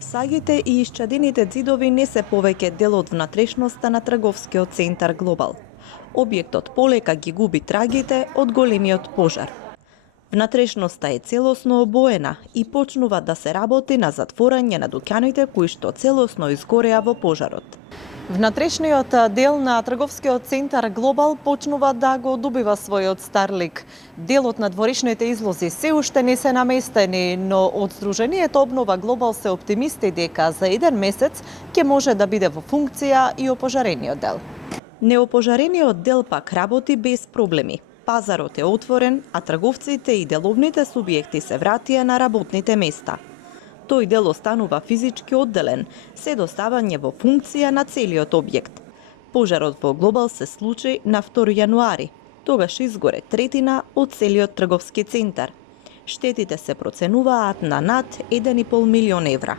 Сагите и исчадените ѕидови не се повеќе дел од внатрешноста на трговскиот центар Глобал. Објектот полека ги губи трагите од големиот пожар. Внатрешноста е целосно обоена и почнува да се работи на затворање на дуќаните кои што целосно изгореа во пожарот. Внатрешниот дел на трговскиот центар Глобал почнува да го добива својот стар лик. Делот на дворишните излози се уште не се наместени, но од Сдруженијето Обнова Глобал се оптимисти дека за еден месец ќе може да биде во функција и опожарениот дел. Неопожарениот дел пак работи без проблеми. Пазарот е отворен, а трговците и деловните субјекти се вратија на работните места. Тој дел останува физички одделен, се доставање во функција на целиот објект. Пожарот во Глобал се случи на 2 јануари. Тогаш изгоре третина од целиот трговски центар. Штетите се проценуваат на над 1,5 милион евра.